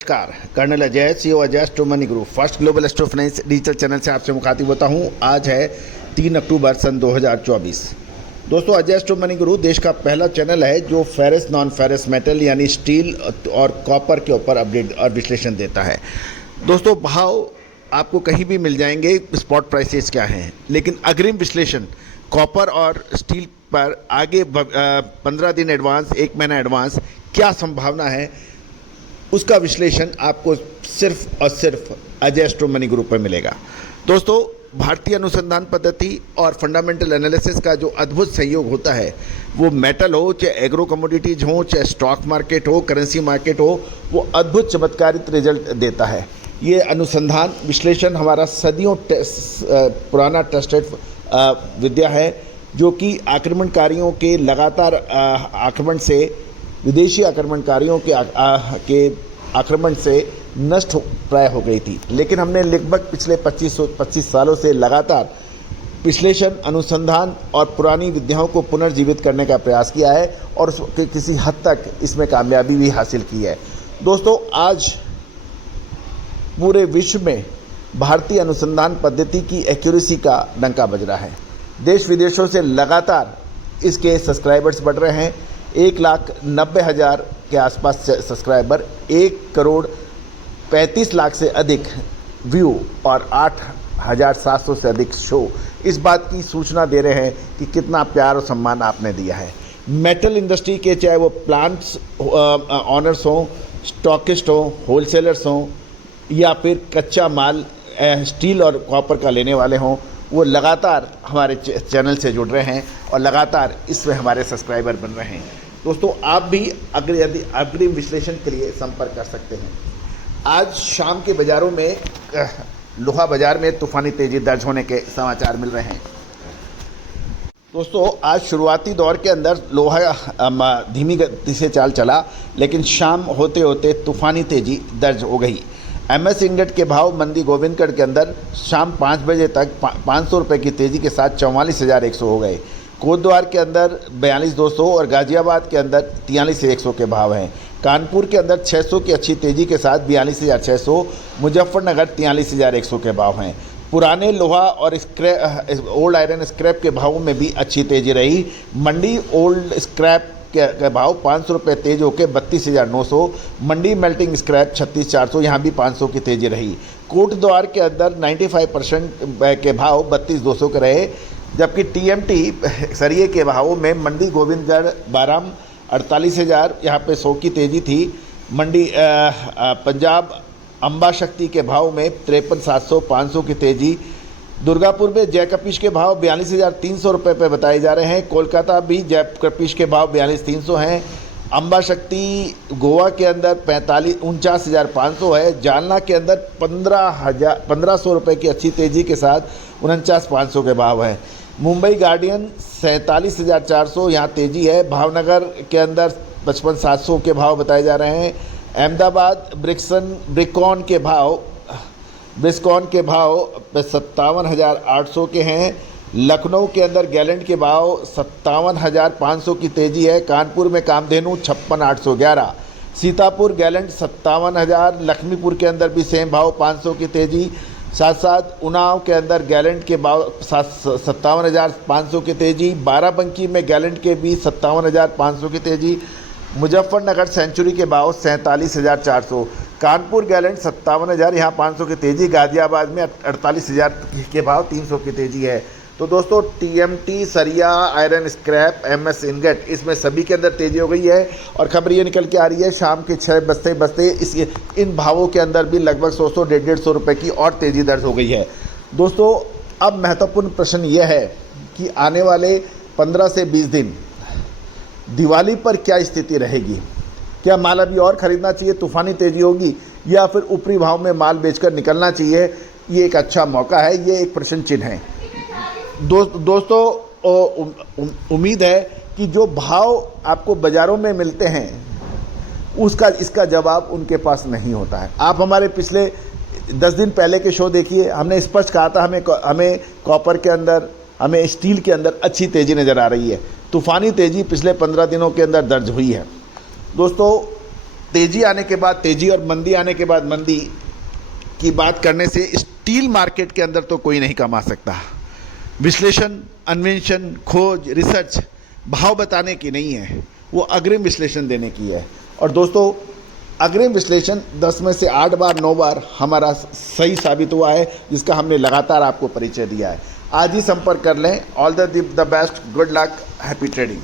नमस्कार, colonel Ajay CO Ajay astro money group first global astro finance digital channel से आपसे मुखातिब होता हूं। आज है 3 अक्टूबर सन 2024। दोस्तों, अजय एस्ट्रो मनी ग्रुप देश का पहला चैनल है जो फेरस नॉन फेरस मेटल यानी स्टील और कॉपर के ऊपर अपडेट और विश्लेषण देता है। दोस्तों, भाव आपको कहीं भी मिल जाएंगे, स्पॉट प्राइसेस क्या हैं, लेकिन अग्रिम विश्लेषण कॉपर और स्टील पर आगे 15 दिन एडवांस, 1 महीना एडवांस क्या संभावना है, उसका विश्लेषण आपको सिर्फ और सिर्फ अजय एस्ट्रो मनी ग्रुप पर मिलेगा। दोस्तों, भारतीय अनुसंधान पद्धति और फंडामेंटल एनालिसिस का जो अद्भुत सहयोग होता है, वो मेटल हो, चाहे एग्रो कमोडिटीज हो, चाहे स्टॉक मार्केट हो, करेंसी मार्केट हो, वो अद्भुत चमत्कारित रिजल्ट देता है। ये अनुसंधान विश्लेषण हमारा सदियों पुराना टेस्टेड विद्या है, जो कि आक्रमणकारियों के लगातार आक्रमण से, विदेशी आक्रमणकारियों के आक्रमण से नष्ट प्राय हो गई थी। लेकिन हमने लगभग पिछले 25 सालों से लगातार विश्लेषण, अनुसंधान और पुरानी विद्याओं को पुनर्जीवित करने का प्रयास किया है और किसी हद तक इसमें कामयाबी भी हासिल की है। दोस्तों, आज पूरे विश्व में भारतीय अनुसंधान पद्धति की एक्यूरेसी का डंका बज रहा है। देश विदेशों से लगातार इसके सब्सक्राइबर्स बढ़ रहे हैं। 1,90,000 के आसपास सब्सक्राइबर, 1,35,00,000 से अधिक व्यू और 8,700 से अधिक शो इस बात की सूचना दे रहे हैं कि कितना प्यार और सम्मान आपने दिया है। मेटल इंडस्ट्री के, चाहे वो प्लांट्स ऑनर्स हों, स्टॉकिस्ट हों, होलसेलर्स हों, या फिर कच्चा माल स्टील और कॉपर का लेने वाले हों, वो लगातार हमारे चैनल से जुड़ रहे हैं और लगातार इसमें हमारे सब्सक्राइबर बन रहे हैं। दोस्तों, आप भी अग्रिम विश्लेषण के लिए संपर्क कर सकते हैं। आज शाम के बाज़ारों में लोहा बाज़ार में तूफ़ानी तेज़ी दर्ज होने के समाचार मिल रहे हैं। दोस्तों, आज शुरुआती दौर के अंदर लोहा धीमी गति से चाल चला, लेकिन शाम होते होते तूफ़ानी तेज़ी दर्ज हो गई। MS इंगट के भाव मंदी गोविंदगढ़ के अंदर शाम 5 बजे तक 500 रुपये की तेज़ी के साथ 44,100 हो गए। कोटद्वार के अंदर 42,200 और गाजियाबाद के अंदर 43,100 के भाव हैं। कानपुर के अंदर 600 की अच्छी तेज़ी के साथ 42,600, मुजफ्फरनगर 43,100 के भाव हैं। पुराने लोहा और ओल्ड आयरन स्क्रैप के भावों में भी अच्छी तेज़ी रही। मंडी ओल्ड स्क्रैप के भाव 500 रुपये तेज होकर 32,900, मंडी मेल्टिंग स्क्रैप 36,400, यहाँ भी 500 की तेज़ी रही। कोटद्वार के अंदर 95% के भाव 32,200 के रहे, जबकि TMT सरिये के भावों में मंडी गोविंदगढ़ 12 48,000, यहाँ पे 100 की तेज़ी थी। मंडी पंजाब अम्बा शक्ति के भाव में 53,700 500 की तेज़ी। दुर्गापुर में जय कपीश के भाव 42,300 रुपये पे बताए जा रहे हैं। कोलकाता भी जय कपीश के भाव 42,300 हैं। अम्बा शक्ति गोवा के अंदर 49,500 है। जालना के अंदर 1,500 रुपये की अच्छी तेज़ी के साथ 49,500 के भाव हैं। मुंबई गार्डियन 47,400, यहाँ तेज़ी है। भावनगर के अंदर 55,700 के भाव बताए जा रहे हैं। अहमदाबाद ब्रिकॉन के भाव 57,800 के हैं। लखनऊ के अंदर गैलेंट के भाव 57,500 की तेज़ी है। कानपुर में कामधेनु 56,811, सीतापुर गैलेंट 57,000, लक्ष्मीपुर के अंदर भी सेम भाव 500 की तेज़ी। साथ साथ उन्नाव के अंदर गैलेंट के भाव 57,500 की तेज़ी। बाराबंकी में गैलेंट के भी 57,500 की तेज़ी। मुजफ्फरनगर सेंचुरी के भाव 47,400, कानपुर गैलेंट 57,000, यहाँ 500 की तेज़ी। गाजियाबाद में 48,000 के भाव 300 की तेज़ी है। तो दोस्तों, TMT सरिया, आयरन स्क्रैप, MS इंगट, इसमें सभी के अंदर तेज़ी हो गई है और खबर ये निकल के आ रही है शाम के 6 बजते इन भावों के अंदर भी लगभग 100 150 रुपये की और तेज़ी दर्ज हो गई है। दोस्तों, अब महत्वपूर्ण प्रश्न यह है कि आने वाले 15 से 20 दिन दिवाली पर क्या स्थिति रहेगी। क्या माल अभी और ख़रीदना चाहिए, तूफ़ानी तेज़ी होगी, या फिर ऊपरी भाव में माल बेचकर निकलना चाहिए? ये एक अच्छा मौका है, ये एक प्रश्न चिन्ह है। दोस्तों, उम्मीद है कि जो भाव आपको बाज़ारों में मिलते हैं इसका जवाब उनके पास नहीं होता है। आप हमारे पिछले 10 दिन पहले के शो देखिए, हमने स्पष्ट कहा था हमें कॉपर के अंदर, हमें स्टील के अंदर अच्छी तेज़ी नज़र आ रही है। तूफ़ानी तेज़ी पिछले 15 दिनों के अंदर दर्ज हुई है। दोस्तों, तेज़ी आने के बाद तेज़ी और मंदी आने के बाद मंदी की बात करने से स्टील मार्केट के अंदर तो कोई नहीं कमा सकता। विश्लेषण, अन्वेषण, खोज, रिसर्च भाव बताने की नहीं है, वो अग्रिम विश्लेषण देने की है। और दोस्तों, अग्रिम विश्लेषण 10 में से 8 बार 9 बार हमारा सही साबित हुआ है, जिसका हमने लगातार आपको परिचय दिया है। आज ही संपर्क कर लें। All the best, good luck, happy trading.